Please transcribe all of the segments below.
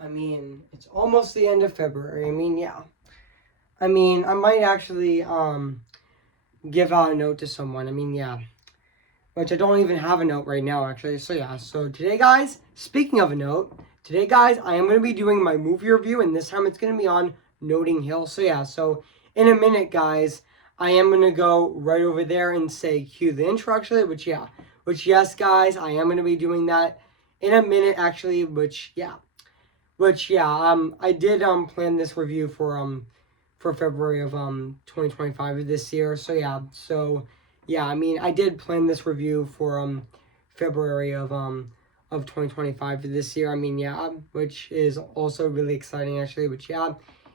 I mean, it's almost the end of February. I mean, yeah. I mean, I might actually give out a note to someone. I mean, yeah. Which I don't even have a note right now, actually. So yeah. So today, guys, speaking of a note, today, guys, I am going to be doing my movie review, and this time it's going to be on Notting Hill. So yeah. So in a minute, guys, I am going to go right over there and say cue the intro, actually. Which yeah. Which yes, guys, I am going to be doing that in a minute, actually. Which yeah. Which yeah. I did plan this review for February of 2025 of this year. So yeah, yeah, I mean I did plan this review for February of 2025 of this year. I mean yeah, which is also really exciting actually. Which yeah,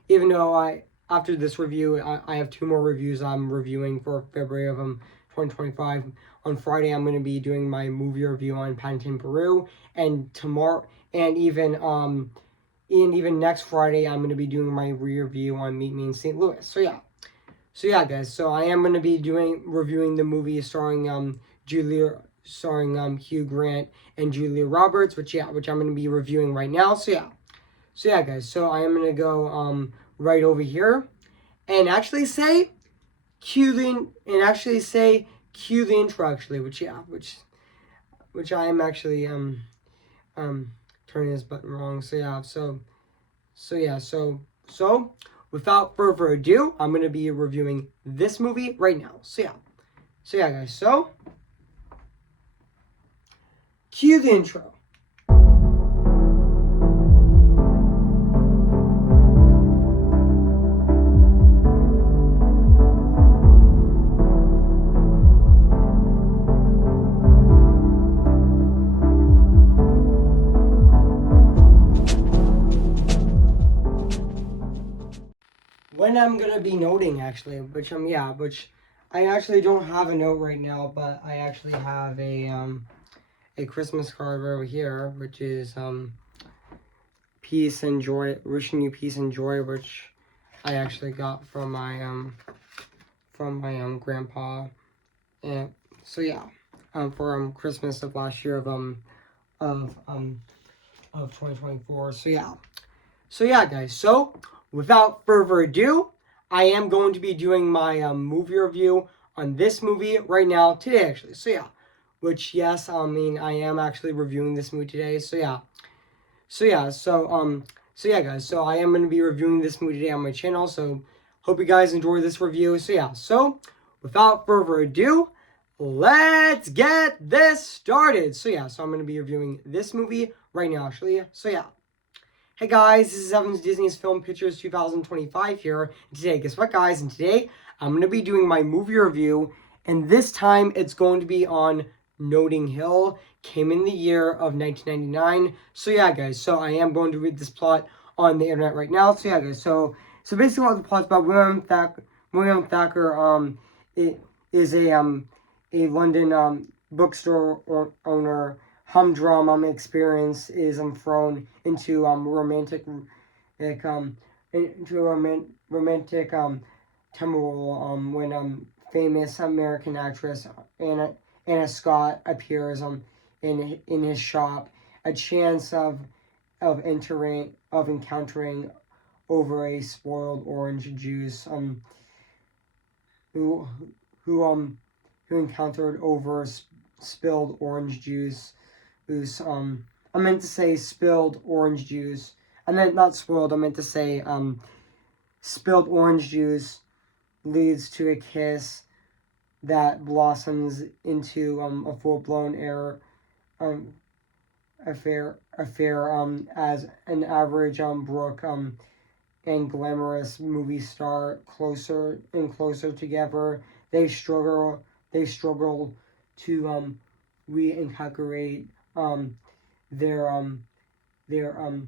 even though I after this review I have two more reviews I'm reviewing for February of 2025. On Friday I'm going to be doing my movie review on Paddington Peru, and tomorrow and even next Friday, I'm going to be doing my review on Meet Me in St. Louis. So yeah, guys. So I am going to be reviewing the movie starring Hugh Grant and Julia Roberts, which I'm going to be reviewing right now. So yeah, guys. So I am going to go right over here and actually say cue the intro actually, which I am actually turning this button wrong. So without further ado, I'm gonna be reviewing this movie right now. So yeah, guys. So cue the intro. When I'm gonna be noting actually, which I actually don't have a note right now, but I actually have a Christmas card over here, which is peace and joy, wishing you peace and joy, which I actually got from my grandpa, and so yeah, for Christmas of last year of um of 2024. So yeah, guys. So without further ado, I am going to be doing my movie review on this movie right now today, actually. So yeah, which yes, I mean I am actually reviewing this movie today. So yeah, guys. So I am going to be reviewing this movie today on my channel. So hope you guys enjoy this review. So without further ado, let's get this started. So I'm going to be reviewing this movie right now, actually. So yeah. Hey guys, this is Evans Disney's Film Pictures 2025 here. And today, guess what, guys? And today, I'm going to be doing my movie review. And this time, it's going to be on Notting Hill. Came in the year of 1999. So yeah, guys. So I am going to read this plot on the internet right now. So yeah, guys. So basically, what the plot's about: William Thacker. It is a London bookstore owner. Humdrum experience is thrown into romantic turmoil when famous American actress Anna Scott appears in his shop. A chance of encountering over a spoiled orange juice who who um who encountered over spilled orange juice who's I meant to say spilled orange juice. I meant not spoiled, I meant to say spilled orange juice leads to a kiss that blossoms into a full blown um affair as an average Brooke and glamorous movie star closer and closer together. They struggle to reincorporate um their their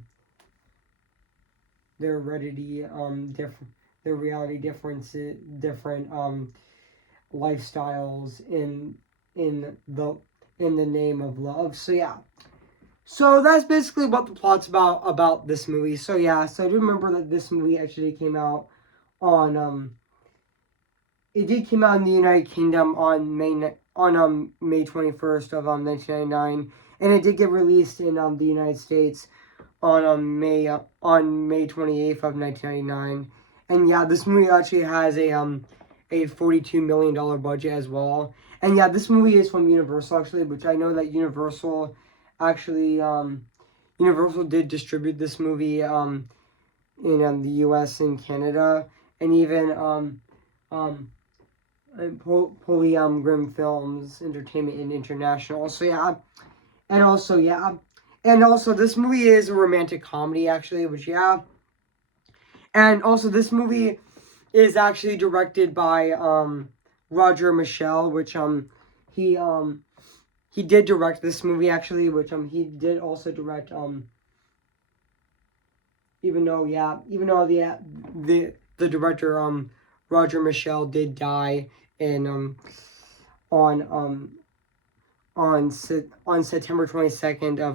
their reality their reality differences different lifestyles in the in the name of love. So yeah. So that's basically what the plot's about this movie. So yeah, so I do remember that this movie actually came out on it did came out in the United Kingdom on May 21st of 1999, and it did get released in the United States on May 28th of 1999. And yeah, this movie actually has a $42 million budget as well. And yeah, this movie is from Universal actually, which I know that Universal actually Universal did distribute this movie in the U.S. and Canada, and even Polygram Films Entertainment and International. So yeah, and also this movie is a romantic comedy actually, which yeah, and also this movie is actually directed by Roger Michelle, which he did direct this movie actually, which he did also direct even though the director Roger Michelle did die in on September 22nd of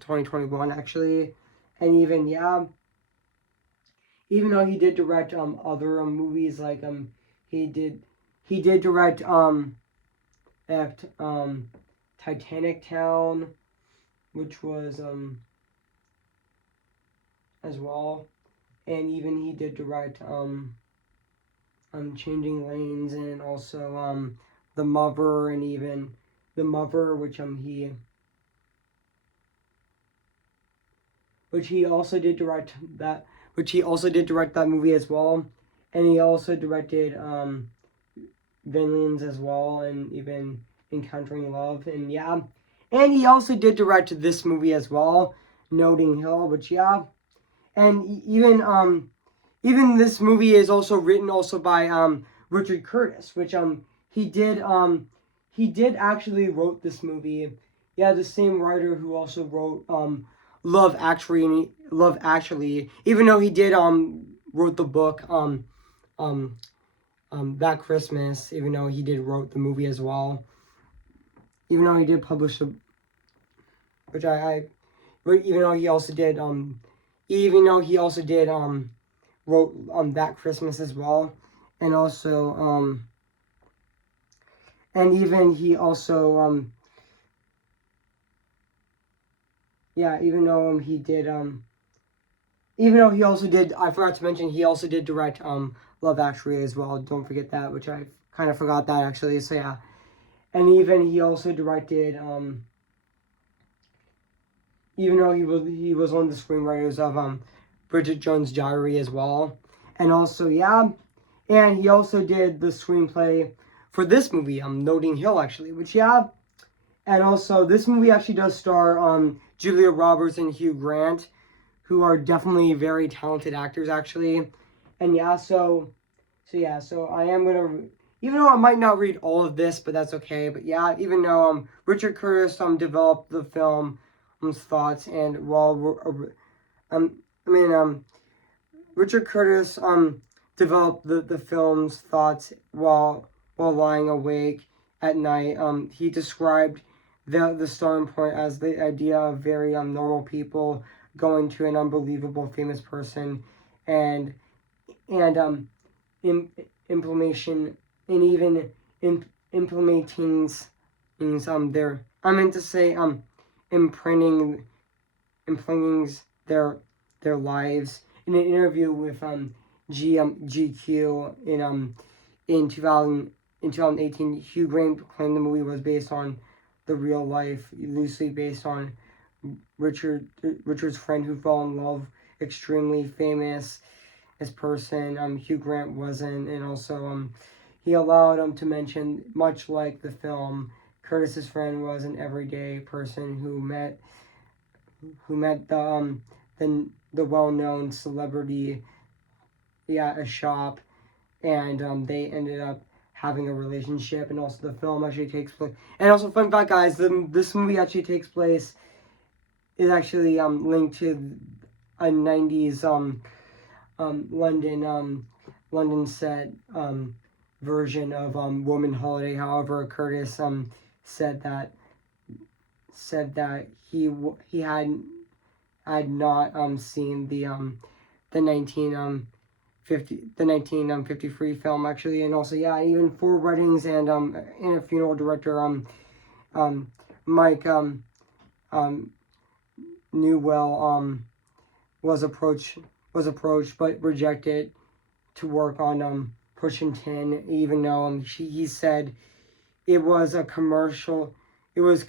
2021 actually. And even though he did direct other movies like he did direct act Titanic Town, which was as well, and even he did direct Changing Lanes, and also The Mother, and even The Mother, which he also did direct that movie as well, and he also directed Vinlands as well, and even Encountering Love, and yeah, and he also did direct this movie as well, Notting Hill, which yeah, and even this movie is also written also by Richard Curtis, which he did actually wrote this movie. Yeah, the same writer who also wrote Love Actually, even though he did wrote the book That Christmas, even though he did wrote the movie as well. Even though he did publish the, which even though he also did wrote That Christmas as well, and also and even he also even though he did even though he also did, I forgot to mention, he also did direct Love Actually as well. Don't forget that, which I kind of forgot that actually. So yeah, and even he also directed even though he was one of the screenwriters of Bridget Jones' Diary as well, and also yeah, and he also did the screenplay for this movie, Notting Hill actually, which yeah, and also this movie actually does star Julia Roberts and Hugh Grant, who are definitely very talented actors actually, and yeah, so I am gonna, even though I might not read all of this, but that's okay. But yeah, even though Richard Curtis developed the film's thoughts, and Richard Curtis developed the film's thoughts while lying awake at night. He described the starting point as the idea of very normal people going to an unbelievable famous person, and implementation, and even implementing their, I meant to say imprinting their lives. In an interview with GQ in 2018, Hugh Grant claimed the movie was based on the real life, loosely based on Richard's friend who fell in love, extremely famous as person. Hugh Grant wasn't, and also he allowed to mention, much like the film, Curtis's friend was an everyday person who met the well-known celebrity at a shop, and they ended up having a relationship. And also the film actually takes place, and also fun fact guys, this movie actually takes place, is actually linked to a 90s London set version of Woman Holiday. However, Curtis said that he had not seen the 1953 film actually. And also yeah, even Four Weddings and a Funeral director Mike Newell was approached but rejected to work on Pushing Tin, even though he said it was a commercial. It was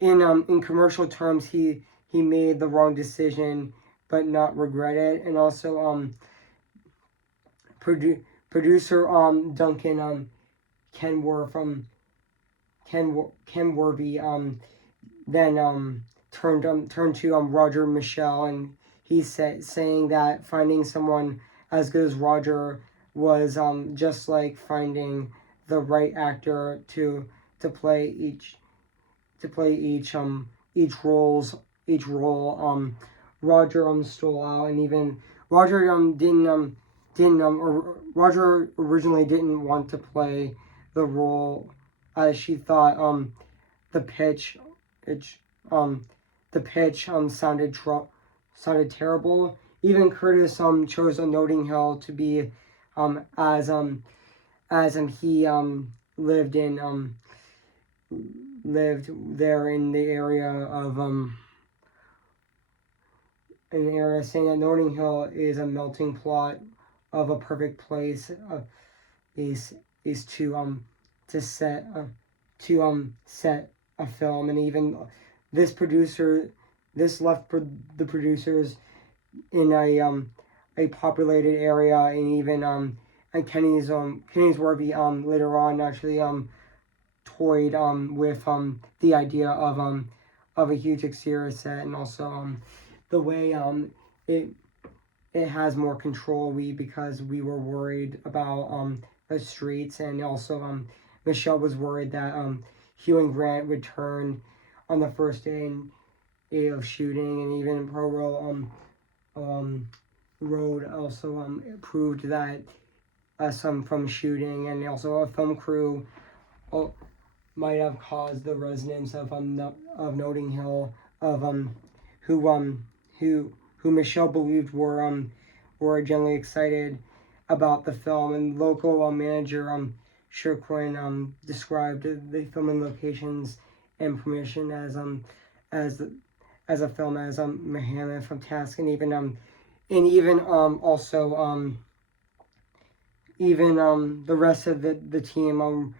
in commercial terms he made the wrong decision, but not regret it. And also producer Duncan Ken Worthy then turned to Roger Michell, and he saying that finding someone as good as Roger was just like finding the right actor to play each role. Roger stole out, and even Roger Roger originally didn't want to play the role, as she thought the pitch sounded terrible. Even Curtis chose Notting Hill to be as he lived there in the area of saying that Notting Hill is a melting pot of a perfect place is to set a film. And even this left the producers in a populated area, and even and Kenny's Worthy later on actually toyed with the idea of a huge exterior set, and also the way it has more control because we were worried about the streets, and also Michelle was worried that Hugh and Grant would turn on the first day of shooting, and even Pro Road also proved that some from shooting, and also a film crew might have caused the residents of Notting Hill who Michelle believed were generally excited about the film. And local manager Sherquin described the filming locations and permission as a film as Mohammed from Task, and even also the rest of the team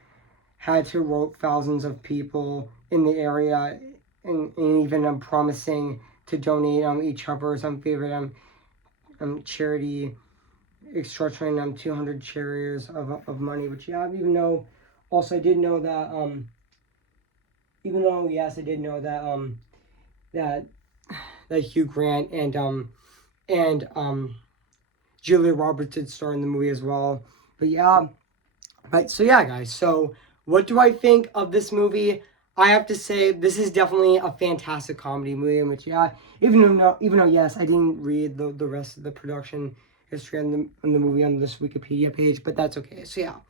had to rope thousands of people in the area, and even promising to donate each other's favorite charity, extorting 200 charities of money. Which even though also I did know that even though yes I did know that Hugh Grant and Julia Roberts did star in the movie as well. But guys, so what do I think of this movie? I have to say this is definitely a fantastic comedy movie, in which even though yes I didn't read the rest of the production history on the movie on this Wikipedia page, but that's okay. So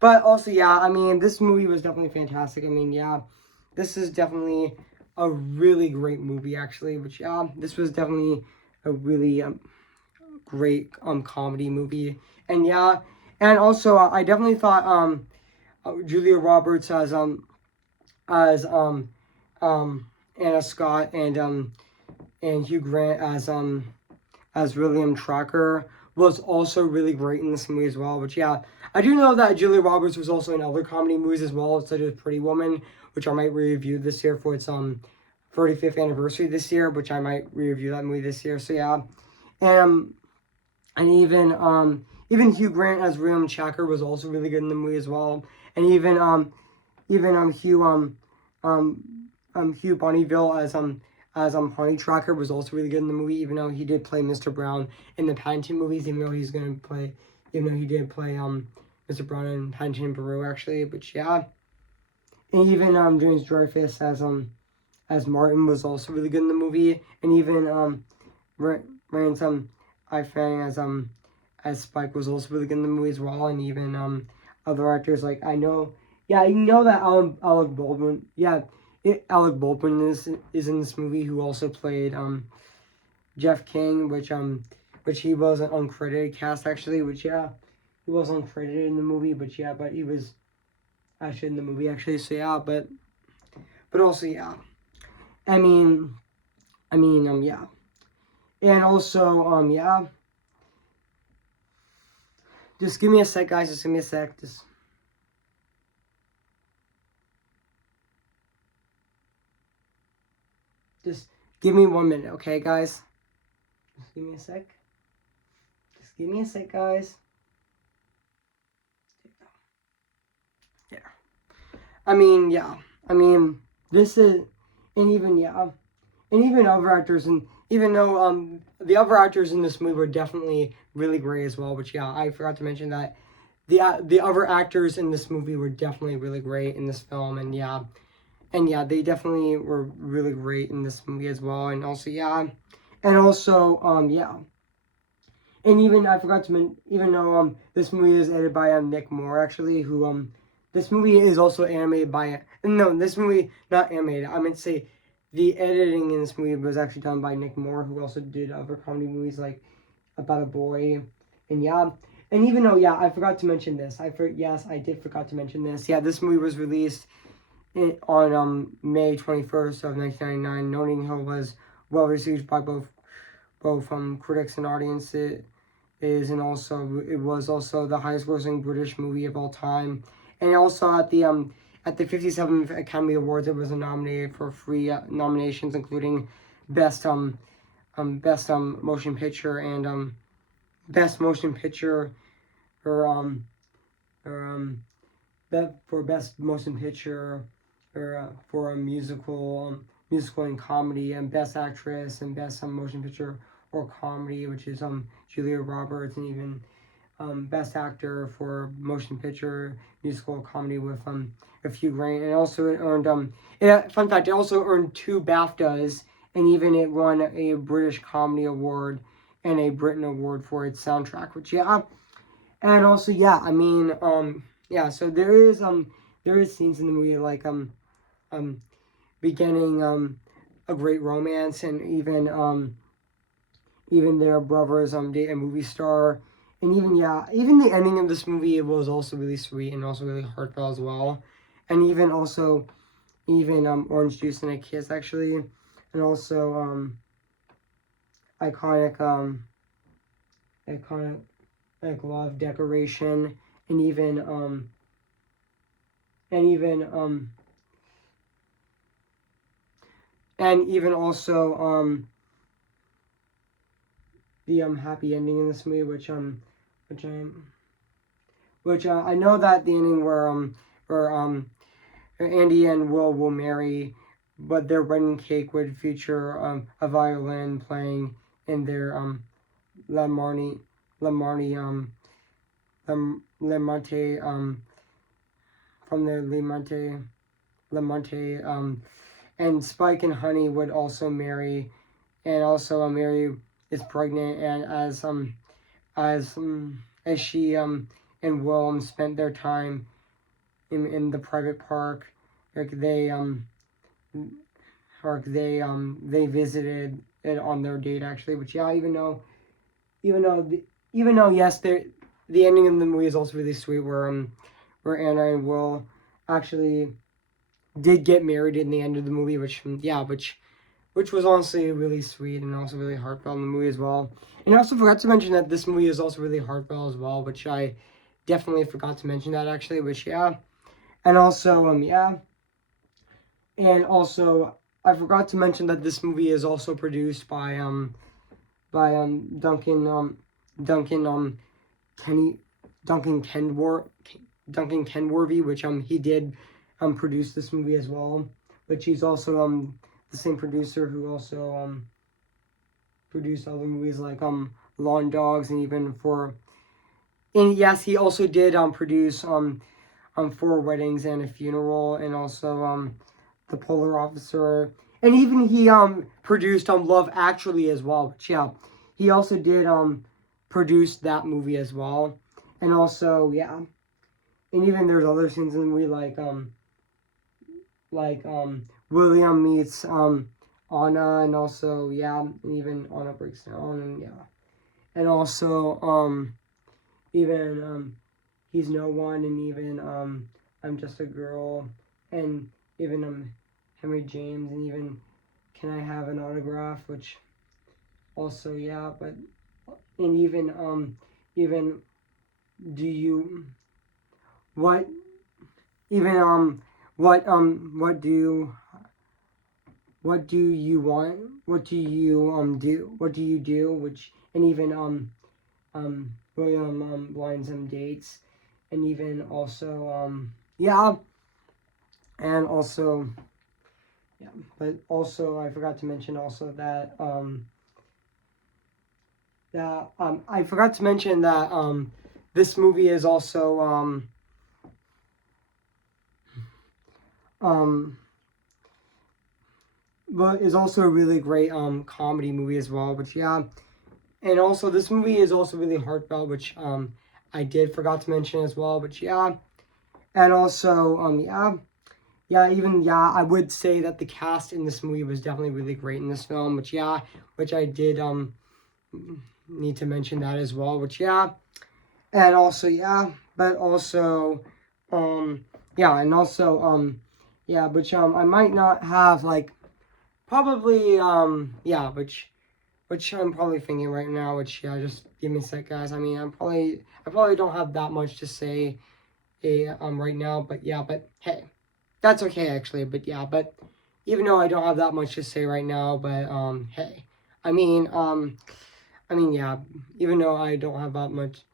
but also I mean, this movie was definitely fantastic. I mean, this is definitely a really great movie actually. Which this was definitely a really great comedy movie. And and also I definitely thought Julia Roberts as Anna Scott and Hugh Grant as William Tracker was also really great in this movie as well. Which I do know that Julia Roberts was also in other comedy movies as well, such as Pretty Woman, which I might review this year for its 35th anniversary this year, which I might review that movie this year. So and even Hugh Grant as William Tracker was also really good in the movie as well. And even Hugh Bonneville as Honey Tracker was also really good in the movie, even though he did play Mr. Brown in the Paddington movies, even though he did play Mr. Brown in Paddington and Peru actually. But and even James Dreyfus as Martin was also really good in the movie, and even Ransom Ifang as Spike was also really good in the movie as well. And even other actors, like I know that Alec Baldwin Alec Baldwin is in this movie, who also played Jeff King, which he was an uncredited cast actually. Which he was uncredited in the movie, but he was actually in the movie actually. So but also I mean, I mean, yeah. And also, yeah. Just give me a sec, guys. Just give me a sec. Just give me 1 minute, okay, guys? Just give me a sec. Just give me a sec, guys. Yeah. I mean, yeah. I mean, this is, and even, yeah. And even other actors, and even though the other actors in this movie were definitely really great as well, which, yeah, I forgot to mention that the other actors in this movie were definitely really great in this film, and yeah, they definitely were really great in this movie as well, and also yeah, and also yeah, and even I forgot to mention, even though this movie is edited by Nick Moore actually, who this movie is also animated by no, this movie not animated. I meant to say the editing in this movie was actually done by Nick Moore, who also did other comedy movies like About a Boy, and yeah. And even though, yeah, I forgot to mention this. Yes, I did forgot to mention this. Yeah, this movie was released on May 21st of 1999. Notting Hill was well received by both critics and audience. It is, and also it was also the highest grossing British movie of all time. And also at the 57th Academy Awards, it was nominated for three nominations, including best motion picture and best motion picture or or for best motion picture or for a musical and comedy, and best actress and best motion picture or comedy, which is Julia Roberts, and even best actor for motion picture musical comedy with a few grand. And also it earned fun fact, it also earned 2 BAFTAs, and even it won a British Comedy Award and a Britain Award for its soundtrack, which yeah. And also, yeah, I mean, yeah, so there is scenes in the movie like um beginning a great romance, and even their brothers date a movie star, and even yeah, even the ending of this movie was also really sweet and also really heartfelt as well, and even also even Orange Juice and a Kiss actually, and also iconic iconic like love decoration, and even and even and even also the happy ending in this movie, which I'm which I know that the ending where Andy and will marry, but their wedding cake would feature a violin playing in their Le Marnie Le Marnie Le Monte from their Le Monte and Spike and Honey would also marry, and also Mary is pregnant, and as she and Will spent their time in the private park, like they visited it on their date actually, which yeah, even though even though yes, the ending of the movie is also really sweet, where Anna and Will actually did get married in the end of the movie, which yeah, which was honestly really sweet and also really heartfelt in the movie as well. And I also forgot to mention that this movie is also really heartfelt as well, which I definitely forgot to mention that actually, which yeah. And also yeah. And also I forgot to mention that this movie is also produced by Duncan Kenny Duncan Kenworthy, which he did produce this movie as well. But he's also the same producer who also produced other movies like Lawn Dogs, and even and yes, he also did produce 4 Weddings and a Funeral, and also The Polar Officer, and even he produced Love Actually as well. But yeah, he also did produce that movie as well, and also yeah, and even there's other scenes in the movie like William meets Anna, and also yeah, and even Anna breaks down, and yeah, and also even He's No One, and even I'm Just a Girl, and even Henry James, and even can I have an autograph? Which also, yeah, but, and even, do you, what, even, what do you want? What do you, do? What do you do? Which, and even, William, lines some dates, and even also, yeah, and also, yeah, but also I forgot to mention also that, I forgot to mention that, this movie is also, but is also a really great, comedy movie as well, which, yeah, and also this movie is also really heartfelt, which, I did forgot to mention as well, but yeah, and also, I would say that the cast in this movie was definitely really great in this film, which I did, need to mention that as well, which, yeah, and also, but also, and also, which, I might not have, like, probably, which I'm probably thinking right now, which, just give me a sec, guys. I mean, I probably don't have that much to say, right now, but hey, that's okay, actually, but even though I don't have that much to say right now, but, hey, I mean, even though I don't have that much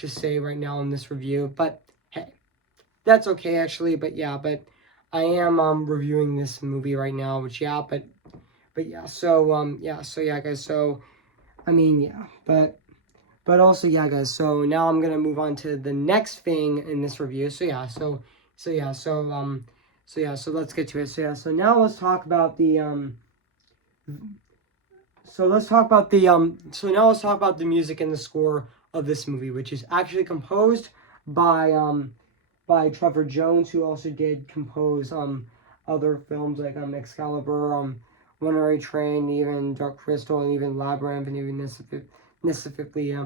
to say right now in this review, but hey, that's okay, actually, but I am, reviewing this movie right now, which, guys, so, I mean, but also, guys, so now I'm gonna move on to the next thing in this review, so let's get to it, so now let's talk about the, now let's talk about the music and the score of this movie, which is actually composed by Trevor Jones, who also did compose other films like Excalibur, Runaway Train, even Dark Crystal, and even Labyrinth, and even Mississippi.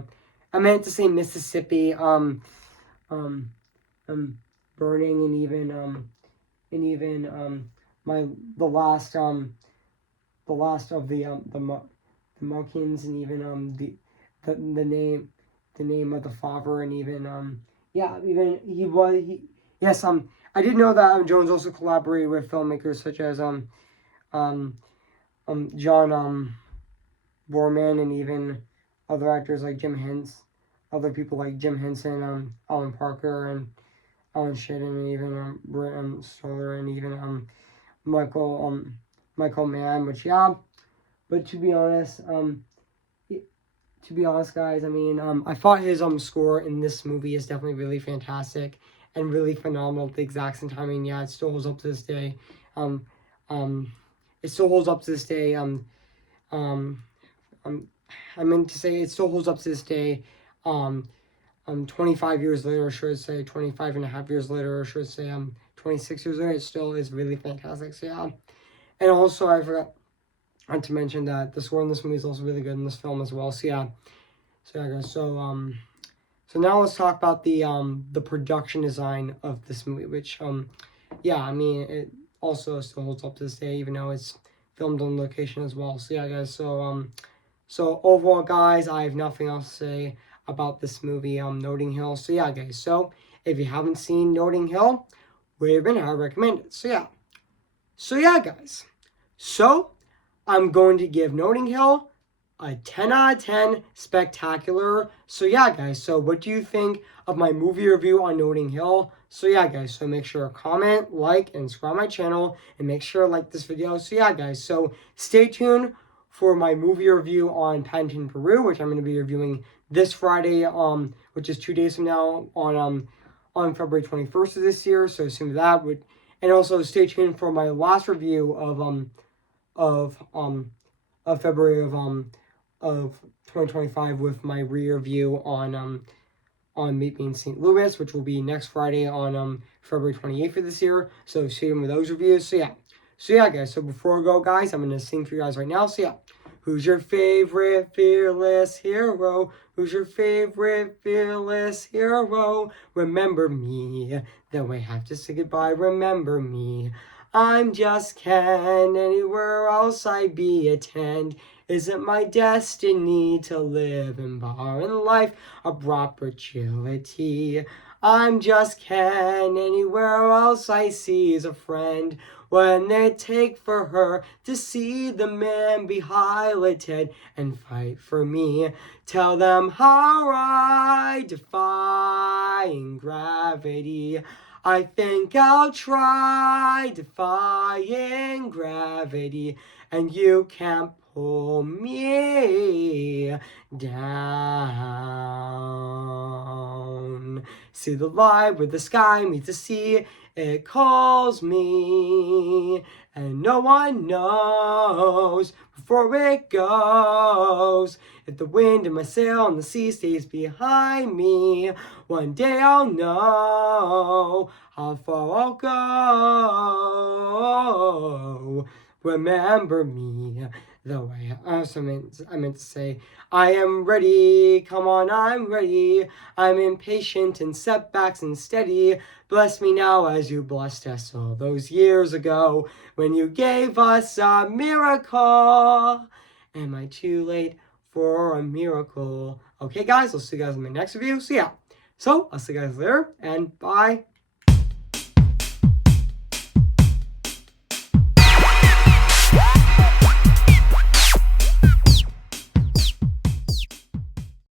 I meant to say Mississippi. Burning, and even my the last of the Monkeys, and even the name of the father, and even even yes, I did know that Jones also collaborated with filmmakers such as John Borman, and even other actors like other people like Jim Henson, Alan Parker, and Alan Shedden, and even Brent Stoller, and even Michael Mann, which, but to be honest, guys, I mean, I thought his score in this movie is definitely really fantastic and really phenomenal at the exact same time. I mean, it still holds up to this day. It still holds up to this day. I meant to say it still holds up to this day. 25 years later, or should I say 25 and a half years later, or should I say 26 years later, it still is really fantastic. So and also I forgot to mention that the score in this movie is also really good in this film as well. So guys, so now let's talk about the production design of this movie, which I mean, it also still holds up to this day, even though it's filmed on location as well. So guys, so overall, guys, I have nothing else to say about this movie, Notting Hill. So guys, so if you haven't seen Notting Hill, Raven, I recommend it. So guys, so I'm going to give Notting Hill a 10 out of 10 spectacular. So guys, so what do you think of my movie review on Notting Hill? So guys, so make sure to comment, like, and subscribe my channel, and make sure to like this video. So guys, so stay tuned for my movie review on Paddington Peru, which I'm going to be reviewing this Friday, which is 2 days from now, on February 21st of this year. So assume that would, and also stay tuned for my last review of February of 2025 with my re-review on Meet Me in St. Louis, which will be next Friday on February 28th of this year. So stay tuned with those reviews. So guys, so before I go, guys, I'm going to sing for you guys right now. So who's your favorite fearless hero? Who's your favorite fearless hero? Remember me, though I have to say goodbye, remember me. I'm just Ken, anywhere else I be attend. Isn't my destiny to live in barren life a opportunity? I'm just Ken, anywhere else I see is a friend. When they take for her to see the man be highlighted and fight for me, tell them how I defying gravity. I think I'll try defying gravity, and you can't pull me down. See the light where the sky meets the sea, it calls me, and no one knows before it goes. If the wind in my sail and the sea stays behind me, one day I'll know how far I'll go. Remember me the way I meant to say, I am ready, come on, I'm ready. I'm impatient in setbacks and steady. Bless me now as you blessed us all those years ago when you gave us a miracle. Am I too late for a miracle? Okay, guys, I'll see you guys in my next review. So, yeah. So, I'll see you guys later, and bye.